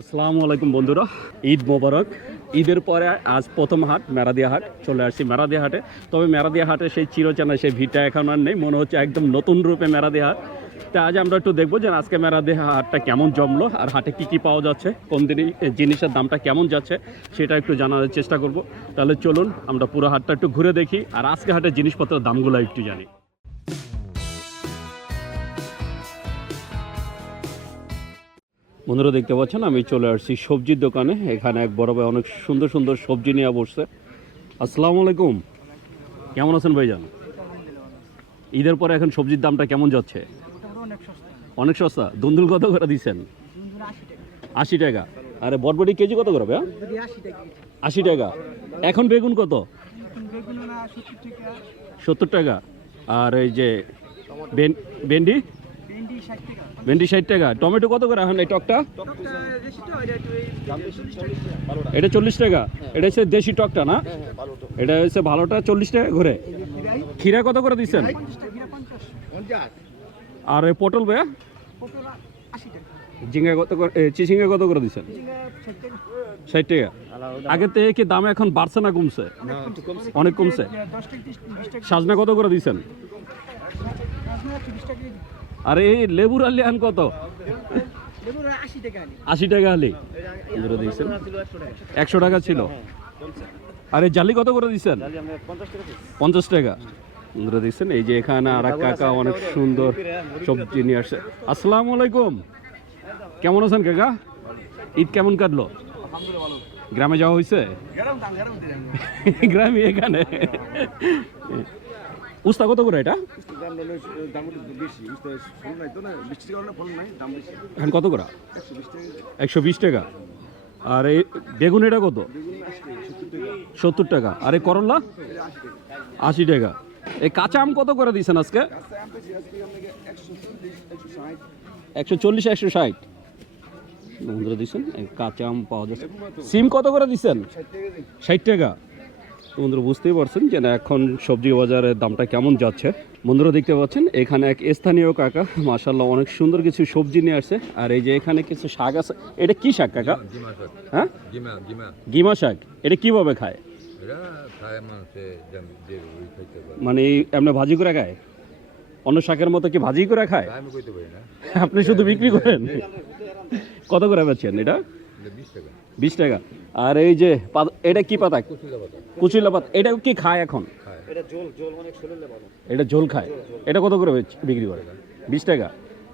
আসসালামু আলাইকুম বন্ধুরা। ঈদ মোবারক। ঈদের পরে আজ প্রথম হাট, মেরাদিয়া হাট। চলে আসছি মেরাদিয়া হাটে। তবে মেরাদিয়া হাটে সেই চিরচেনা, সেই ভিড়টা এখন আর নেই। মনে হচ্ছে একদম নতুন রূপে মেরাদিয়া হাট। তা আজ আমরা একটু দেখব যে আজকে মেরাদিয়া হাটটা কেমন জমলো আর হাটে কি কি পাওয়া যাচ্ছে, কোন দিনই জিনিসের দামটা কেমন যাচ্ছে সেটা একটু জানার চেষ্টা করব। তাহলে চলুন আমরা পুরো হাটটা একটু ঘুরে দেখি। আর আজকে হাটের জিনিসপত্রের দামগুলো একটু জানি। বন্ধুরা দেখতে পাচ্ছেন, আমি চলে আসছি সবজির দোকানে। এখানে এক বড় ভাই অনেক সুন্দর সুন্দর সবজি নিয়ে বসছে। আসসালামু আলাইকুম। কেমন আছেন ভাইজান? ঈদের পরে এখন সবজির দামটা কেমন যাচ্ছে? অনেক সস্তা। দুন্দুল কত করে দিচ্ছেন? আশি টাকা। আরে বটবটি কেজি কত করে ভাইয়া? আশি টাকা। এখন বেগুন কত? সত্তর টাকা। আর এই যে ভেন্ডি? ভেন্ডি ষাট টাকা। টমেটো কত করে এখন এই টকটা? এটা চল্লিশ টাকা। এটা হচ্ছে দেশি টকটা না? এটা হচ্ছে ভালোটা চল্লিশ টাকা এই খিরা কত করে দিচ্ছেন? আর পটল ভাইয়া? ঝিঙ্গা কত করে চিচিঙ্গা কত করে দিচ্ছেন? ষাট টাকা। আগের থেকে কি দাম এখন বাড়ছে না কমছে? অনেক কমছে। সাজনা কত করে দিচ্ছেন? আর এই লেবুর আলি আন কত? আশি টাকা আলি। এগুলো দিয়েছেন। একশো টাকা ছিল। আর এই জালি কত করে দিচ্ছেন পঞ্চাশ টাকা বন্ধুরা দেখছেন এই যে এখানে আর এক কাকা অনেক সুন্দর সবজি নিয়ে আসছে। আসসালামু আলাইকুম। কেমন আছেন কাকা? ঈদ কেমন কাটলো? গ্রামে যাওয়া হয়েছে? গ্রামে এখানে? উস্তা কত করে এটা? এখন কত করে? একশো বিশ টাকা। আর এই বেগুন এটা কত? সত্তর টাকা। আর এই করল্লা আশি টাকা। এই কাঁচা আম কত করে দিয়েছেন আজকে? একশো চল্লিশ, একশো ষাট। বন্ধুরা দিচ্ছেন কাঁচা আম পাওয়া যাচ্ছে। সিম কত করে দিচ্ছেন ষাট টাকা। তো বন্ধুরা বুঝতেই পারছেন যে না এখন সবজি বাজারের দামটা কেমন যাচ্ছে। বন্ধুরা দেখতে পাচ্ছেন এখানে এক স্থানীয় কাকা মাসাল্লাহ অনেক সুন্দর কিছু সবজি নিয়ে আসছে। আর এই যে এখানে কিছু শাক আছে এটা কি শাক কাকা? হ্যাঁ? গিমা শাক এটা কীভাবে খায়? মানে এমনি ভাজি করে খায়? অন্য শাকের মতো কি ভাজি করে খায়? আপনি শুধু বিক্রি করেন? কত করে বেচছেন এটা? এটা বিশ টাকা। বিশ টাকা। আর এই যে এটা কি পাতা? কুচিলা পাতা। এটা কি খায় এখন? এটা ঝোল খায়? এটা কত করে বিক্রি করে? বিশ টাকা।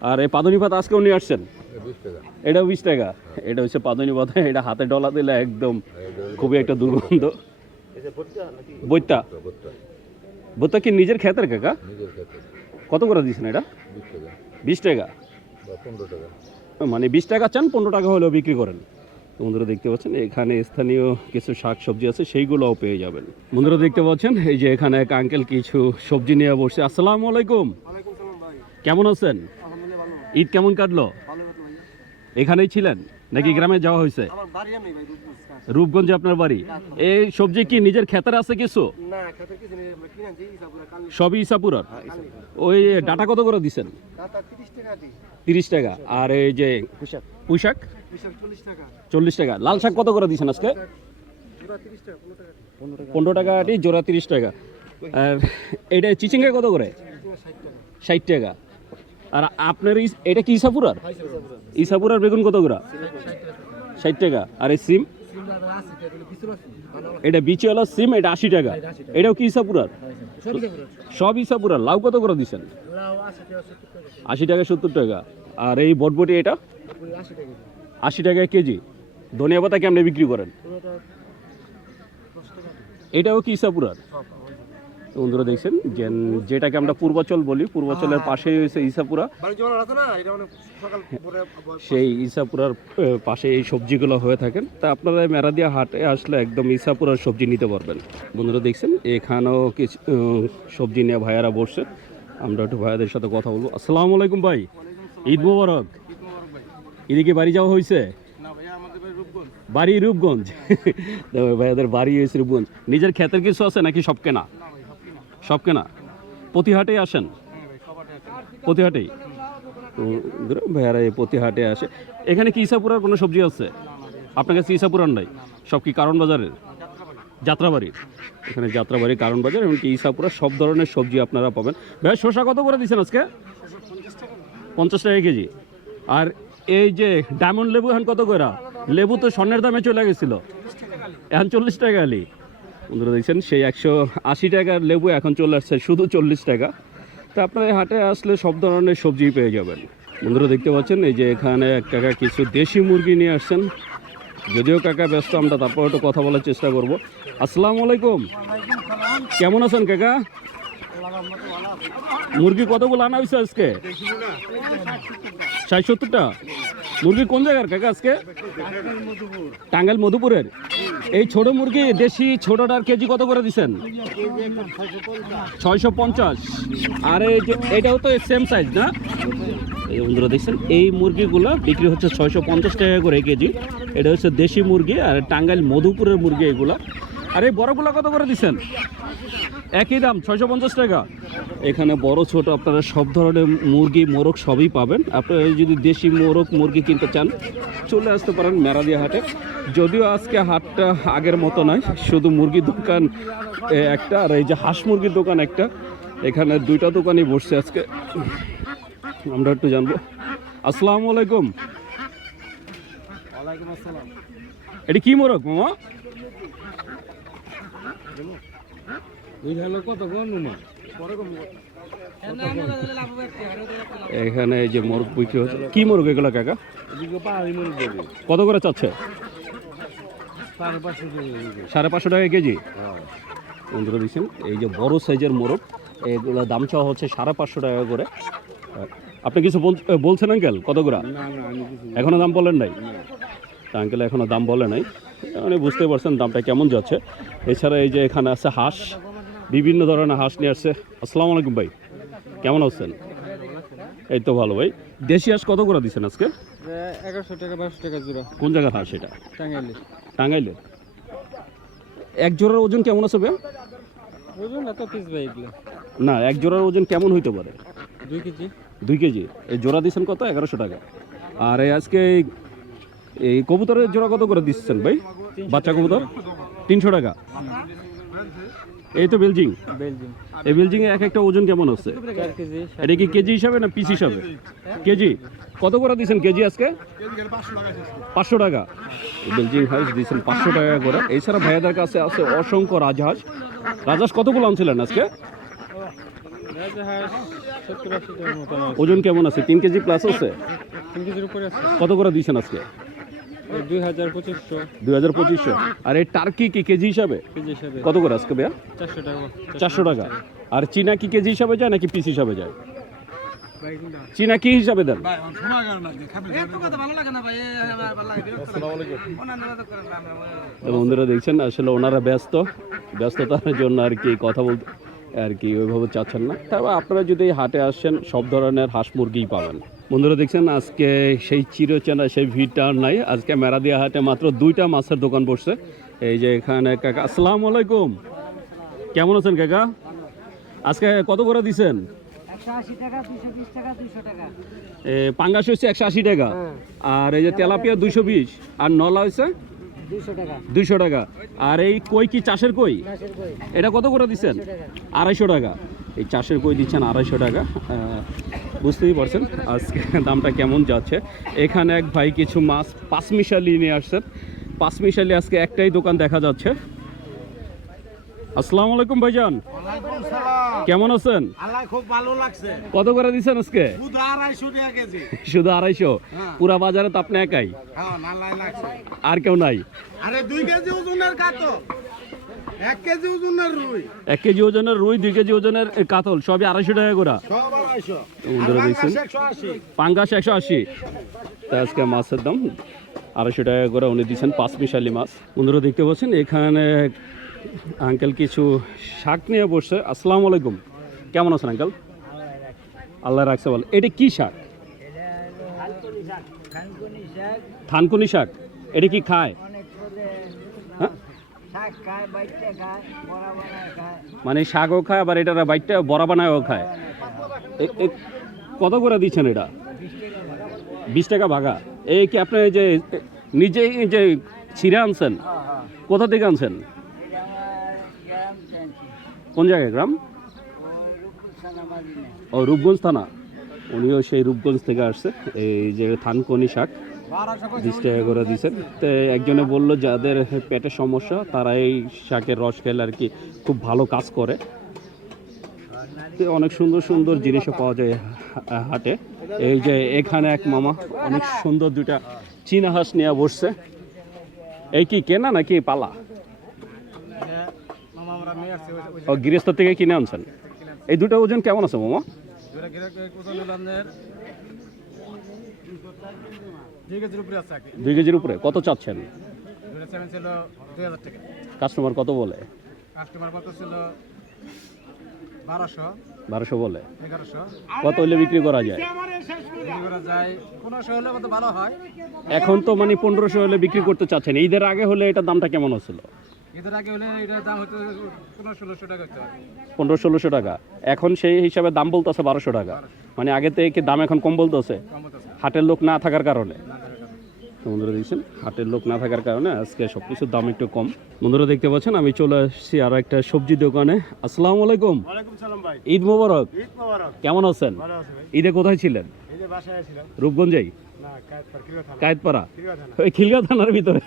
আর এই পাদনি পাতা আজকেও নিয়ে আসছেন? এটাও বিশ টাকা। এটা হচ্ছে পাদনি পাতা। এটা হাতে ডলা দিলে একদম খুবই একটা দুর্গন্ধ। ভুট্টা বইটা কি নিজের ক্ষেতের কাকা? কত করে দিচ্ছেন এটা? বিশ টাকা। বিশ টাকা। মানে বিশ টাকা চান পনেরো টাকা হলেও বিক্রি করেন। বন্ধুরা দেখতে পাচ্ছেন এখানে স্থানীয় কিছু শাক সবজি আছে সেইগুলোও পেয়ে যাবেন। বন্ধুরা দেখতে পাচ্ছেন এই যে এখানে এক আঙ্কেল কিছু সবজি নিয়ে বসছে আসসালামু আলাইকুম। কেমন আছেন? ঈদ কেমন কাটলো? এখানেই ছিলেন? নাকি গ্রামে যাওয়া হয়েছে? রূপগঞ্জ। আপনার বাড়ি? এই সবজি কি নিজের ক্ষেতের আছে কিছু? আনছি ইসাপুরা সবই ইসাপুরার? ওই ডাটা কত করে দিচ্ছেন তিরিশ টাকা আর এই যে পোশাক বিশাল চল্লিশ টাকা। লাল শাক কত করে দিচ্ছেন আজকে? পনেরো টাকা। দিই পনেরো টাকা। পনেরো টাকা আটি জোড়া তিরিশ টাকা। আর এটা চিচিঙ্গা কত করে? ষাট টাকা। আর আপনার ইস- এটা কি ইসাপুরার? ইসাপুরার। বেগুন কত করে? ষাট টাকা। আর এই সিম? এটা বিচিওয়ালা সিম এটা আশি টাকা। এটাও কি ইসাপুরার? সবই সব ইসাপুরার। লাউ কত করে দিচ্ছেন আশি টাকা সত্তর টাকা। আর এই বটবটি এটা? আশি টাকা কেজি। ধনিয়া পাতা কেমনে বিক্রি করেন? এটাও কি ইসাপুরার? বন্ধুরা দেখছেন যেটাকে আমরা পূর্বাচল বলি পূর্বাচলের পাশেই হয়েছে ইসাপুরা। মানে ভোরে সেই ইসাপুরার পাশে এই সবজিগুলো হয়ে থাকেন। তা আপনারা মেরাদিয়া হাটে আসলে একদম ইসাপুরার সবজি নিতে পারবেন। বন্ধুরা দেখছেন এখানেও কিছু সবজি নিয়ে ভাইয়ারা বসছে। আমরা একটু ভাইয়াদের সাথে কথা বলব। আসসালামু আলাইকুম ভাই। ঈদ মোবারক। এদিকে বাড়ি যাওয়া হয়েছে? বাড়ি রূপগঞ্জ। রূপগঞ্জ? ভাইয়াদের বাড়ি হয়েছে রূপগঞ্জ। নিজের ক্ষেতের কিছু আছে নাকি সব কেনা? সব কেনা। প্রতি হাটেই আসেন? প্রতিহাটেই ভাই সবার তো ভাইয়ারা এই প্রতি হাটে আসে। এখানে কি ইসাপুরার কোনো সবজি আছে? আপনার কাছে ইসাপুরার নাই? সব কি কারণ বাজারের যাত্রাবাড়ির এখানে যাত্রাবাড়ি কারণ বাজার এমনকি ইসাপুরা সব ধরনের সবজি আপনারা পাবেন। ভাইয়া শসা কত করে দিচ্ছেন আজকে? পঞ্চাশ টাকা কেজি। আর এই যে ডায়মন্ড লেবু এখন কত করে লেবু তো স্বর্ণের দামে চলে গেছিল। এখন চল্লিশ টাকা আলি। বন্ধুরা দেখছেন, সেই একশো আশি টাকার লেবু এখন চলে আসছে, শুধু চল্লিশ টাকা। তা আপনারা হাটে আসলে সব ধরনের সবজি পেয়ে যাবেন। বন্ধুরা দেখতে পাচ্ছেন, এই যে এখানে এক কাকা কিছু দেশি মুরগি নিয়ে আসছেন। যদিও কাকা ব্যস্ত, আমরা তারপর একটু কথা বলার চেষ্টা করব। আসসালামু আলাইকুম। কেমন আছেন কাকা? মুরগি কতগুলো আনা হয়েছে আজকে? ষাট সত্তরটা? মুরগি কোন জায়গার কাকা আজকে? টাঙ্গাইল মধুপুরের। এই ছোট মুরগি দেশি ছোটটার কেজি কত করে দিচ্ছেন ছয়শো পঞ্চাশ। আর এই যে, এটাও তো সেম সাইজ না? এই বন্ধুরা দেখছেন, এই মুরগিগুলো বিক্রি হচ্ছে ছয়শো পঞ্চাশ টাকা করে কেজি। এটা হচ্ছে দেশি মুরগি আর টাঙ্গাইল মধুপুরের মুরগি এগুলা। আর এই বড়গুলো কত করে দিচ্ছেন একই দাম ছয়শো পঞ্চাশ টাকা। এখানে বড় ছোট আপনারা সব ধরনের মুরগি মোরগ সবই পাবেন। আপনারা যদি দেশি মোরগ মুরগি কিনতে চান চলে আসতে পারেন মেরাদিয়া হাটে। যদিও আজকে হাটটা আগের মতো নয় শুধু মুরগির দোকান একটা আর এই যে হাঁস মুরগির দোকান একটা। এখানে দুইটা দোকানই বসছে আজকে। আমরা একটু জানব। আসসালামু আলাইকুম। এটা কি মোরগ মামা? এখানে এই যে মোরগ বিক্রি হচ্ছে। কি মোরগ এগুলো কাকা? কত করে চাচ্ছে? সাড়ে পাঁচশো টাকা কেজি? বন্ধুরা দিচ্ছেন এই যে বড় সাইজের মোরগ এগুলো দাম চাওয়া হচ্ছে সাড়ে পাঁচশো টাকা করে। আপনি কিছু বল- বলছেন আঙ্কেল কত করে? এখনও দাম বলেন নাই? আঙ্কেল এখনও দাম বলে নাই। মানে বুঝতে পারছেন দামটা কেমন যাচ্ছে। এছাড়া এই যে এখানে আছে হাঁস বিভিন্ন ধরনের হাঁস নিয়ে আসছে। আসসালামু আলাইকুম ভাই কেমন আছেন? এই তো ভালো ভাই। দেশি হাঁস কত করে দিচ্ছেন আজকে? এগারোশো টাকা বারোশো টাকা জোড়া। কোন জায়গার হাঁস এটা? টাঙ্গাইলে টাঙ্গাইলে এক জোড়ার ওজন কেমন আছে ভাই? ওজন এত পিস ভাই এগুলো। না এক জোড়ার ওজন কেমন হইতে পারে? দুই কেজি। দুই কেজি। এই জোড়া দিচ্ছেন কত? এগারোশো টাকা। আর এই আজকে এই- কবুতরের জোড়া কত করে দিচ্ছেন ভাই? বাচ্চা কবুতর? তিনশো টাকা। এই তো বেলজিং। এই বেলজিংয়ে এক একটা ওজন কেমন হচ্ছে এটা কি কেজি হিসাবে না পিস হিসাবে? কেজি। কত করে দিচ্ছেন কেজি আজকে? পাঁচশো টাকা। বেলজিং হাঁস দিচ্ছেন পাঁচশো টাকা করে। এছাড়া ভাইয়াদের কাছে আছে অসংখ্য রাজহাঁস। রাজহাঁস কতগুলো আনছিলেন আজকে? ওজন কেমন আছে? তিন কেজি প্লাস আছে। কত করে দিচ্ছেন আজকে? দুই হাজার পঁচিশশো। দুই হাজার পঁচিশশো। আর এই টার্কি কি কেজি হিসাবে? কেজি হিসাবে। কত করে আজকে ভাইয়া? চারশো টাকা। চারশো টাকা। আর চীনা কি কেজি হিসাবে যায় নাকি পিস হিসাবে যায়? চীনা কি হিসাবে দেন? বন্ধুরা দেখছেন আসলে ওনারা ব্যস্ত। ব্যস্ততার জন্য আর কি কথা বলতে আর কি ওইভাবে চাচ্ছেন না। তারপর আপনারা যদি হাটে আসেন সব ধরনের হাঁস মুরগিই পাবেন। বন্ধুরা দেখছেন আজকে সেই চিরচেনা সেই ভিড়টা আর নাই। আজকে মেরাদিয়া হাটে মাত্র দুইটা মাছের দোকান বসছে। এই যে এখানে কাকা আসসালামু আলাইকুম। কেমন আছেন কাকা? আজকে কত করে দিছেন? পাঙ্গাস হচ্ছে একশো আশি টাকা। আর এই যে তেলাপিয়া দুইশো বিশ। আর নলা হচ্ছে টাকা দুইশো টাকা। আর এই কই কি চাষের কই? এটা কত করে দিচ্ছেন? আড়াইশো টাকা। এই চাষের কই দিচ্ছেন আড়াইশো টাকা। বুঝতেই পারছেন আজকে দামটা কেমন যাচ্ছে। এখানে এক ভাই কিছু মাছ পাঁচমিশালি নিয়ে আসছেন। পাঁচমিশালি আজকে একটাই দোকান দেখা যাচ্ছে। আসসালামু আলাইকুম ভাইজান। কেমন আছেন? খুব ভালো লাগছে। কত করে দিচ্ছেন আজকে? শুধু আড়াইশো পুরা বাজারে তো আপনি একাই? হ্যাঁ আর কেউ নাই? আরে দুই কেজি ওজনের কাতো এক কেজি ওজনের রুই। এক কেজি ওজনের রুই দুই কেজি ওজনের কাতল সবই আড়াইশো টাকা করে। পাঙ্গাস একশো আশি। আজকে মাছের দাম আড়াইশো টাকা করে উনি দিচ্ছেন পাঁচ মিশালি মাছ। বন্ধুরা দেখতে পাচ্ছেন এখানে আঙ্কেল কিছু শাক নিয়ে বসছে। আসসালামু আলাইকুম। কেমন আছেন আঙ্কেল? আল্লাহ রাখছে বল এটা কি শাক? থানকুনি শাক। এটা কি খায়? হ্যাঁ? মানে শাকও খায়, আবার এটা বাইটটা বড়া বানায়ও খায়। কত করে দিচ্ছেন এটা? বিশ টাকা ভাগা। এই কি আপনি যে নিজেই যে ছিঁড়ে আনছেন? কোথা থেকে আনছেন এটা আমার গ্রাম টেনছি কোন জায়গায়? গ্রাম? ও, রূপগঞ্জ থানা। উনিও সেই রূপগঞ্জ থেকে আসছে। এই যে থানকনি শাক, বিশ টাকা করে দিচ্ছেন তো একজনে বলল, যাদের পেটের সমস্যা, তারা এই শাকের রস খেলে আর কি খুব ভালো কাজ করে। তো অনেক সুন্দর সুন্দর জিনিসও পাওয়া যায় হাটে। এই যে এখানে এক মামা, অনেক সুন্দর দুটা চীনা হাঁস নিয়ে বসছে। এই কি কেনা নাকি পালা মামা আমরা মেয়ে আসছে ওই ও গৃহস্থ থেকে কিনে আনছেন? এই দুটো ওজন কেমন আছে, মামা? দুই কেজির উপরে, কত চাচ্ছেন? কাস্টমার কত বলে? বারোশো বলে। কত হলে বিক্রি করা যায়? এখন তো মানে পনেরোশো হলে বিক্রি করতে চাচ্ছেন। ঈদের আগে হলে এটার দামটা কেমন হচ্ছিল? ঈদের আগে হলে এটার দাম হতো পনেরো ষোলোশো টাকা হতো। পনেরো ষোলোশো টাকা। এখন সেই হিসাবে দাম বলতেছে বারোশো টাকা। মানে আগে থেকে দাম এখন কম বলতেছে। কম হাটের লোক না থাকার কারণে। বন্ধুরা দেখছেন হাটের লোক না থাকার কারণে আজকে সব কিছুর দাম একটু কম। বন্ধুরা দেখতে পাচ্ছেন আমি চলে আসছি আর একটা সবজি দোকানে। আসসালামু আলাইকুম। ওয়ালাইকুম ঈদ মোবারক। কেমন আছেন? ভালো আছে ভাই। ঈদে কোথায় ছিলেন? এই যে বাসায় ছিলাম। রূপগঞ্জেই? কায়েতপাড়া ওই খিলগা থানার ভিতরে।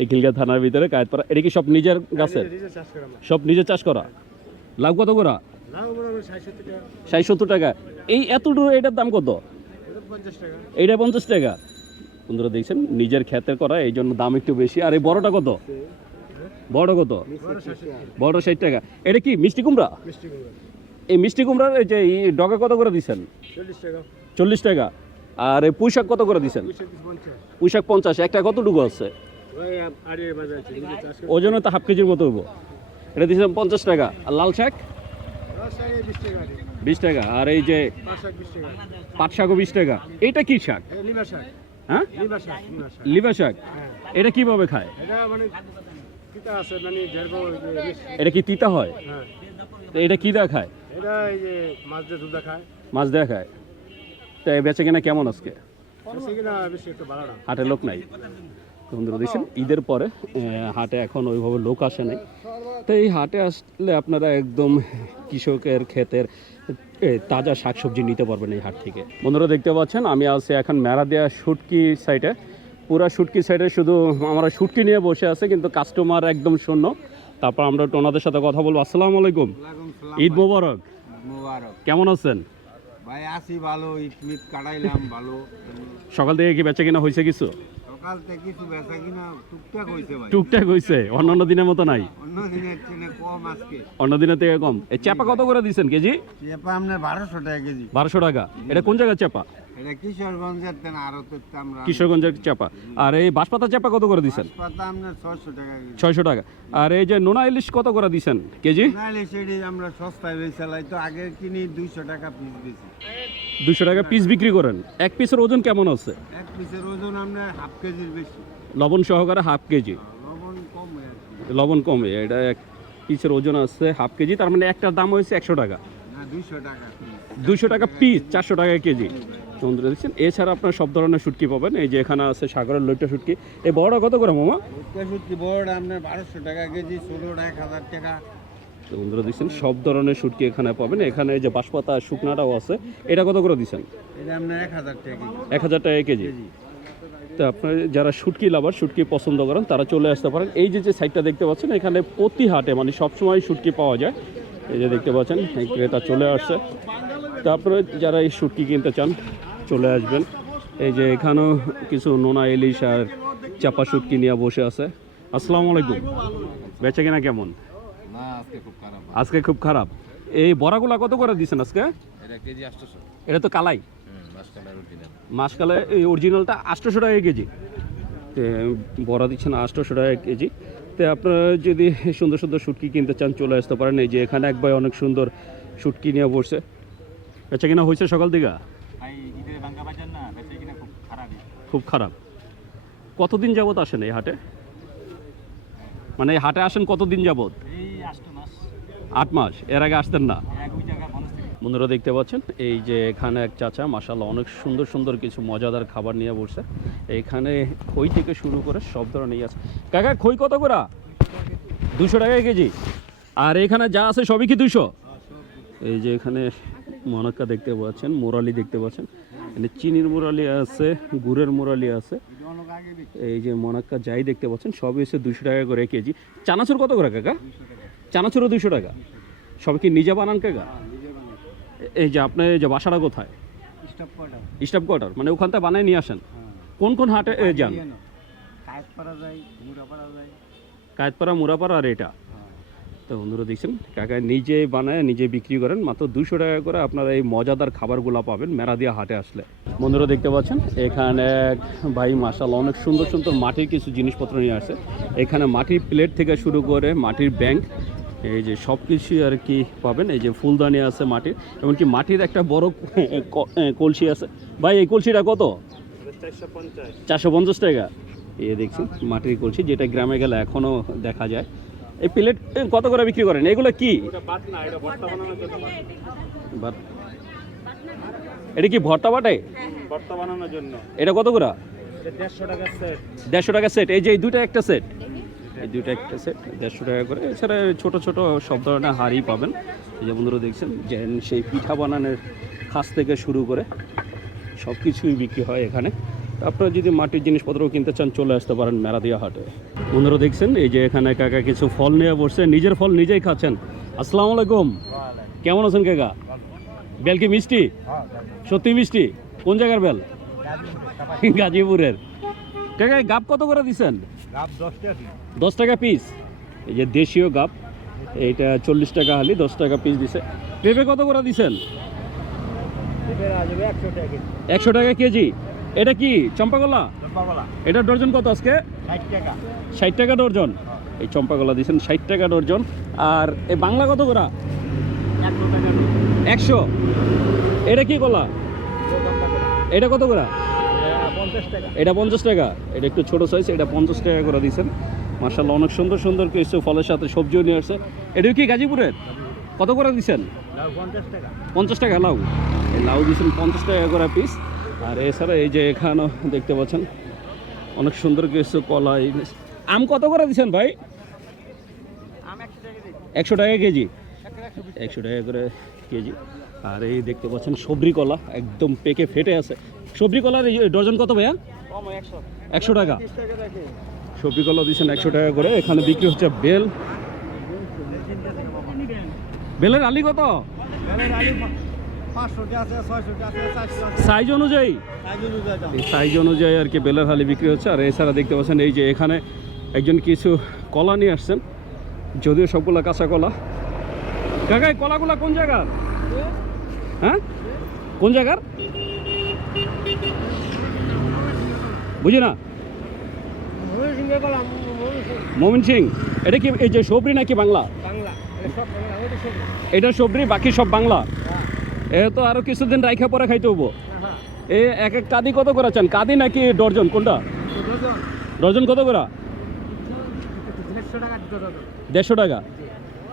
এই খিলগা থানার ভিতরে কায়েতপাড়া। এটা কি সব নিজের গাছের? করে আমরা সব নিজে চাষ করা? লাভ কত করা? ষাট সত্তর টাকা। এই এতটুকু এটার দাম কত? এইটা পঞ্চাশ টাকা। বন্ধুরা দেখছেন নিজের ক্ষেতের করা এই জন্য দাম একটু বেশি। আর এই বড়টা কত? বড় কত? বড় ষাট সত্তর বড় ষাট টাকা। এটা কি মিষ্টি কুমড়া। এই মিষ্টি কুমড়ার এই যে এই ডগা কত করে দিচ্ছেন? চল্লিশ টাকা। চল্লিশ টাকা। আর এই পুঁই শাক কত করে দিচ্ছেন পিস পঞ্চাশ। একটা কতটুকু আছে? ওজনে তো হাফ কেজির মতো হব এটা দিয়েছিলাম পঞ্চাশ টাকা। আর লাল শাক? বিশ টাকা। আর এই যে পাট শাকও বিশ টাকা। এটা কি শাক? হ্যাঁ? লিমা শাক। এটা কীভাবে খায়? এটা কি তিতা হয়? হ্যাঁ। এটা কি দেওয়া খায়? এটা এই যে মাছ দিয়ে খায়। মাছ দেওয়া খায়। তো এই বেচে কিনা কেমন আজকে? হাটে লোক নাই। বন্ধুরা দেখছেন? ঈদের পরে হাটে এখন ওইভাবে লোক আসে নাই। তো এই হাটে আসলে আপনারা একদম কৃষকের ক্ষেতের তাজা শাকসবজি নিতে পারবেন এই হাট থেকে। বন্ধুরা দেখতে পাচ্ছেন? আমি আছি এখন মেলা দেওয়া শুটকি সাইডে পুরা শুটকি সাইডে শুধু আমরা শুটকি নিয়ে বসে আছে কিন্তু কাস্টমার একদম শূন্য। তারপর আমরা একটু ওনাদের সাথে কথা বলব। আসসালামু আলাইকুম। ঈদ মোবারক। মুবারক। কেমন আছেন? ভাই আসি ভালো কাটাইলাম ভালো। সকাল থেকে কি বেচা কিনা হয়েছে কিছু? সকাল থেকে কিছু বেচা কিনা টুকটাক হয়েছে ভাই। টুকটাক হয়েছে অন্যান্য দিনের মতো নাই? অন্য দিনের চেয়ে কম আজকে। অন্য দিনের থেকে কম। এই চাপা কত করে দিছেন কেজি? চাপা আপনার বারোশো টাকা কেজি। বারোশো টাকা। এটা কোন জায়গার চাপা? এটা কিশোরগঞ্জের তেন আমরা কিশোরগঞ্জের চাপা। আর এই বাঁশপাতা চাপা কত করে দিচ্ছেন পাতা টাকা ছয়শো টাকা। আর এই যে নোনা ইলিশ কত করে কেজি? সেটি আমরা সস্তায় বেচালাই তো আগে কিনি দুইশো টাকা পিস বেশি। দুশো টাকা পিস বিক্রি করেন। এক পিসের ওজন কেমন আছে? এক পিসের ওজন আপনার হাফ কেজির বেশি। লবণ সহকারে হাফ কেজি। লবণ কম লবণ কমে এটা এক পিসের ওজন আছে হাফ কেজি তার মানে একটার দাম হয়েছে একশো টাকা। দুইশো টাকা পিস চারশো টাকা কেজি। বন্ধুরা দিচ্ছেন এছাড়া আপনার সব ধরনের শুটকি পাবেন। এই যে এখানে আছে সাগরের লইটা শুটকি। এই বড়টা কত করে মামা? সত্যি বড় আপনার বারোশো টাকা কেজি ষোলোটা এক হাজার টাকা। তো বন্ধুরা দেখছেন সব ধরনের শুটকি এখানে পাবেন। এখানে যে বাঁশপাতা শুকনাটাও আছে। এটা কত করে দিচ্ছেন? আপনার এক হাজার টাকা কেজি। তো আপনার যারা শুটকি লাভার শুটকি পছন্দ করেন তারা চলে আসতে পারেন। এই যে যে সাইডটা দেখতে পাচ্ছেন এখানে প্রতি হাটে মানে সবসময় শুটকি পাওয়া যায়। এই যে দেখতে পাচ্ছেন এই ক্রেতা চলে আসছে। তারপরে যারা এই শুটকি কিনতে চান চলে আসবেন। এই যে এখানেও কিছু নোনা ইলিশ আর চাপা শুটকি নিয়ে বসে আছে। আসসালামু আলাইকুম। বেচে কিনা কেমন? আজকে খুব খারাপ। এই বড়াগুলা কত করে দিচ্ছেন আজকে? এটা কেজি এটা তো কালাই। মাসকালে এই অরিজিনালটা আটশোশো টাকা কেজি। বড়া দিচ্ছেন আটশোশো টাকা কেজি। তো আপনারা যদি সুন্দর সুন্দর শুটকি কিনতে চান চলে আসতে পারেন। এই যে এখানে এক ভাই অনেক সুন্দর শুটকি নিয়ে বসছে বেচা কিনা হয়েছে সকাল কিনা খুব খারাপ। কতদিন যাবত আসেন এই হাটে? মানে এই হাটে আসেন কতদিন মাস। আট মাস। এর আগে আসতেন না? বন্ধুরা দেখতে পাচ্ছেন, এই যে এখানে এক চাচা মাসাল্লাহ অনেক সুন্দর সুন্দর কিছু মজাদার খাবার নিয়ে বসছে। এখানে খই থেকে শুরু করে সব ধরনের আছে। কাকা, খই কত করে? দুশো টাকা কেজি। আর এখানে যা আছে সবই কি দুশো? এই যে এখানে মনাক্কা দেখতে পাচ্ছেন, মোরালি দেখতে পাচ্ছেন। এখানে চিনির মোরালি আছে, গুড়ের মোরালি আছে। এই যে মনাক্কা যাই দেখতে পাচ্ছেন, সবই হচ্ছে দুশো টাকা করে কেজি। চানাচুর কত করে কাকা? চানাচুরও দুশো টাকা। সব কি নিজে বানান কাকা? এই যে আপনার এই যে বাসাটা কোথায়? স্টপ স্টাফ কোয়ার্টার মানে ওখান থেকে বানায় নিয়ে আসেন। কোন কোন হাটে যান? কায়তপাড়া মুরাপাড়া আর এটা? তো বন্ধুরা দেখছেন কাকা নিজে বানায় নিজে বিক্রি করেন মাত্র দুশো টাকা করে আপনারা এই মজাদার খাবারগুলো পাবেন মেরাদিয়া হাটে আসলে। বন্ধুরা দেখতে পাচ্ছেন এখানে এক ভাই মাসাল অনেক সুন্দর সুন্দর মাটির কিছু জিনিসপত্র নিয়ে আসে। এখানে মাটির প্লেট থেকে শুরু করে মাটির ব্যাংক এই যে সব কিছুই আর কি পাবেন। এই যে ফুলদানি আছে মাটির এমনকি মাটির একটা বড় কলসি আছে। ভাই এই কলসিটা কত? চারশো পঞ্চাশ টাকা। এ দেখছি মাটির কলসি যেটা গ্রামে গেলে এখনও দেখা যায়। এই প্লেট কত করে বিক্রি করেন? এগুলো কি? বাট- এটা কি ভর্তা বাটে? ভর্তা বানানোর জন্য। এটা কত করে? দেড়শো টাকা সেট দেড়শো টাকা সেট এই যে এই দুটো একটা সেট এই দুটো একটা সেট দেড়শো টাকা করে। এছাড়া ছোট ছোট সব ধরনের হাড়ি পাবেন। এই যে বন্ধুরা দেখছেন যে সেই পিঠা বানানোর খাস থেকে শুরু করে সব কিছুই বিক্রি হয় এখানে। আপনারা যদি মাটির জিনিসপত্র কিনতে চান, চলে আসতে পারেন মেরাদিয়া হাটে। বন্ধুরা দেখছেন, এই যে এখানে কাকা কিছু ফল নিয়ে বসছে, নিজের ফল নিজেই খাচ্ছেন। আসসালামু আলাইকুম। কেমন আছেন কাকা? বেল কি মিষ্টি? সত্যি মিষ্টি? কোন জায়গার বেল? গাজীপুরের। কাকা গাপ কত করে গাপ দশ টাকা পিস এই যে দেশীয় গাপ এইটা চল্লিশ টাকা হালি দশ টাকা পিস দিছে। পেঁপে কত করে দিছেন? একশো টাকা কেজি। এটা কি চম্পাকলা? চম্পাকলা। এটা ডর্জন কত আজকে? ষাট টাকা। ডর্জন। এই চম্পাকলা দিয়েছেন ষাট টাকা ডর্জন। আর এই বাংলা কত করে? একশো এটা কি কলা? এটা কত করে? এটা পঞ্চাশ টাকা। এটা একটু ছোটো সাইজ এটা পঞ্চাশ টাকা করে দিয়েছেন। মার্শাল্লাহ অনেক সুন্দর সুন্দর কিছু ফলের সাথে সবজিও নিয়ে আসছে। এটাও কি গাজীপুরের? কত করে দিচ্ছেন পঞ্চাশ টাকা। লাউ। এই লাউ দিয়েছেন পঞ্চাশ টাকা করে পিস আর এছাড়া এই যে এখানেও দেখতে পাচ্ছেন অনেক সুন্দর কিছু কলা এই আম কত করে দিচ্ছেন ভাই? একশো টাকা কেজি। একশো টাকা করে কেজি। আর এই দেখতে পাচ্ছেন সবরি কলা একদম পেকে ফেটে আছে। সবরি কলার ডজন কত ভাইয়া? কম একশো একশো টাকা। তিরিশ টাকা রাখে সবজি কলা দিচ্ছেন একশো টাকা করে। এখানে বিক্রি হচ্ছে বেল। বেলের আলি কত? সাইজ অনুযায়ী? সাইজ অনুযায়ী দাম। এই সাইজ অনুযায়ী আর কি বেলের হালি বিক্রি হচ্ছে। আর এছাড়া দেখতে পাচ্ছেন এই যে এখানে একজন কিছু কলা নিয়ে আসছেন। যদিও সবগুলা কাঁচা কলা। কাকা কলাগুলা কোন জায়গার? হ্যাঁ? কোন জায়গার? বুঝি না? মমিন সিং। এটা কি এই যে সবরি নাকি বাংলা? এটা সবরি। বাকি সব বাংলা। এ তো আরও কিছুদিন রাইখা পরে খাইতে হব হ্যাঁ। এ এক এক কাদি কত করে চান? কাদি নাকি ডর্জন? কোনটা? ডর্জন। কত করে? দেড়শো টাকা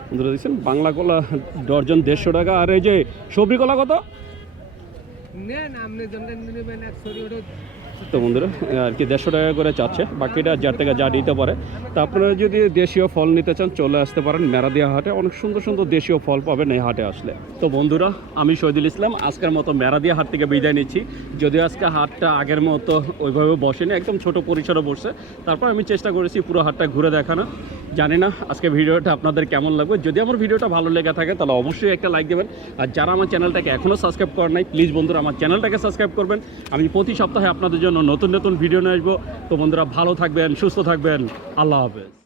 বন্ধুরা দেখছেন বাংলা কলা ডর্জন দেড়শো টাকা। আর এই যে সবরি কলা কত? তো বন্ধুরা, আর কি দেড়শো টাকা করে চাচ্ছে, বাকিটা যার থেকে যা দিতে পারে। তা আপনারা যদি দেশীয় ফল নিতে চান, চলে আসতে পারেন মেরাদিয়া হাটে। অনেক সুন্দর সুন্দর দেশীয় ফল পাবেন এই হাটে আসলে। তো বন্ধুরা, আমি শহীদুল ইসলাম, আজকের মতো মেরাদিয়া হাট থেকে বিদায় নিচ্ছি। যদিও আজকে হাটটা আগের মতো ওইভাবে বসেনি, একদম ছোট পরিসরে বসে। তারপর আমি চেষ্টা করেছি পুরো হাটটা ঘুরে দেখানো। জানি না আজকে ভিডিওটা আপনাদের কেমন লাগবে। যদি আমার ভিডিওটা ভালো লেগে থাকে, তাহলে অবশ্যই একটা লাইক দেবেন। আর যারা আমার চ্যানেলটাকে এখনও সাবস্ক্রাইব করেন নাই, প্লিজ বন্ধুরা, আমার চ্যানেলটাকে সাবস্ক্রাইব করবেন। আমি প্রতি সপ্তাহে আপনাদের জন্য নতুন নতুন ভিডিও নিয়ে আসব। তো বন্ধুরা ভালো থাকবেন সুস্থ থাকবেন। আল্লাহ হাফেজ।